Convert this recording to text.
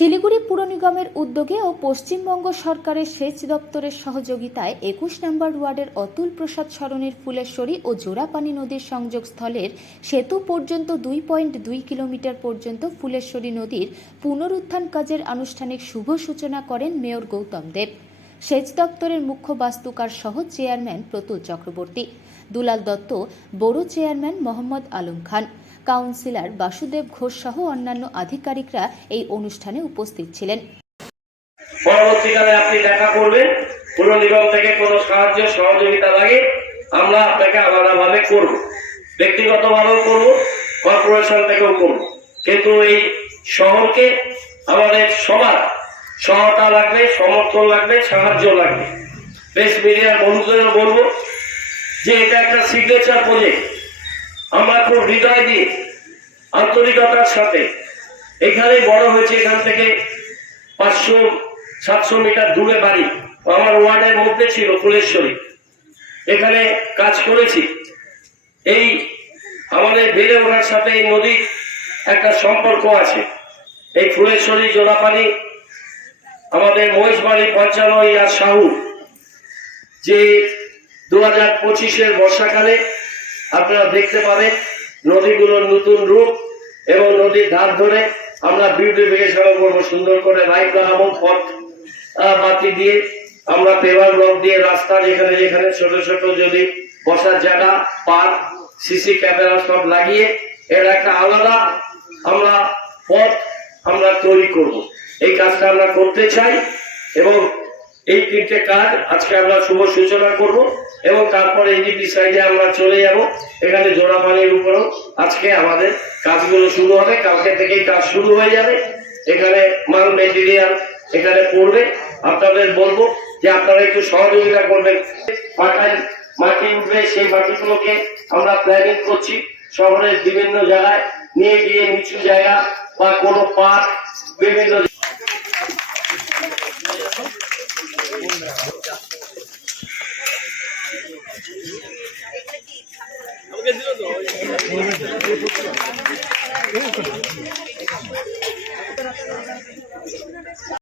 শিলিগুড়ি পুর নিগমের উদ্যোগে ও পশ্চিমবঙ্গ সরকারের সেচ দপ্তরের সহযোগিতায় একুশ নম্বর ওয়ার্ডের অতুল প্রসাদ সরণের ফুলেশ্বরী ও জোড়াপানি নদীর সংযোগস্থলের সেতু পর্যন্ত দুই পয়েন্ট দুই কিলোমিটার পর্যন্ত ফুলেশ্বরী নদীর পুনরুত্থান কাজের আনুষ্ঠানিক শুভ সূচনা করেন মেয়র গৌতম দেব। সেচ দপ্তরের মুখ্য বাস্তুকার সহ চেয়ারম্যান প্রতুল চক্রবর্তী। দুলাল দত্ত, বড় চেয়ারম্যান মোহাম্মদ আলম খান। কাউন্সিলর বাসুদেব ঘোষ সহ অন্যান্য আধিকারিকরা এই অনুষ্ঠানে উপস্থিত ছিলেন। পরবর্তীকালে আপনি দেখা করবেন, পুর নিগম থেকে কোনো সাহায্য, সহযোগিতা লাগে, আমরা আপনাকে আলাদাভাবে করব। ব্যক্তিগতভাবেও করব, কর্পোরেশন থেকেও করব। কিন্তু এই শহরকে আমাদের সবার সহায়তা লাগবে, সমর্থন লাগবে, সাহায্য লাগবে। প্রেস মিডিয়ার বন্ধুদেরও বলব যে এটা একটা সিগনেচার প্রজেক্ট আমরা খুব হৃদয় দিয়ে, আন্তরিকতার সাথে। এখানে বড় হয়েছে এখান থেকে পাঁচশো, সাতশো মিটার দূরে বাড়ি। আমার ওয়ার্ডের মধ্যে ছিল ফুলেশ্বরী। এখানে কাজ করেছি। এই আমাদের বেড়ে ওঠার সাথে এই নদীর একটা সম্পর্ক আছে। এই ফুলেশ্বরী জোড়াপানি আমাদের মহেশবাড়ি পঞ্চানয় আর সাহু। যে দু হাজার পঁচিশের বর্ষাকালে আপনারা দেখতে পাবেন নদীগুলোর নতুন রূপ এবং নদীর ধার ধরে আমরা বিউটিফিকেশন করব। সুন্দর করে লাইট লাগাবো পথ বাতি দিয়ে। আমরা পেপার ব্লক দিয়ে রাস্তা যেখানে যেখানে ছোট ছোট যদি বসার জায়গা, পার্ক, সিসি ক্যামেরা সব লাগিয়ে এর একটা আলাদা আমরা পথ আমরা তৈরি করব। এই কাজটা আমরা করতে চাই এবং এই তিনটে কাজ আজকে আমরা শুভ সূচনা করব এবং তারপরে এডিপি সাইডে আমরা চলে যাব। এখানে জোড়া পানির উপরও আজকে আমাদের কাজগুলো শুরু হবে। কালকে থেকেই কাজ শুরু হয়ে যাবে। এখানে মাল মেটেরিয়াল এখানে পড়বে। আপনাদের বলব যে আপনারা একটু সহযোগিতা করবেন। মাথায় মাটি উঠবে, সেই মাটিগুলোকে আমরা প্ল্যানিং করছি। শহরের বিভিন্ন জায়গায় নিয়ে গিয়ে নিচু জায়গা বা কোনো পার্ক বিভিন্ন আমাকে দিল তো।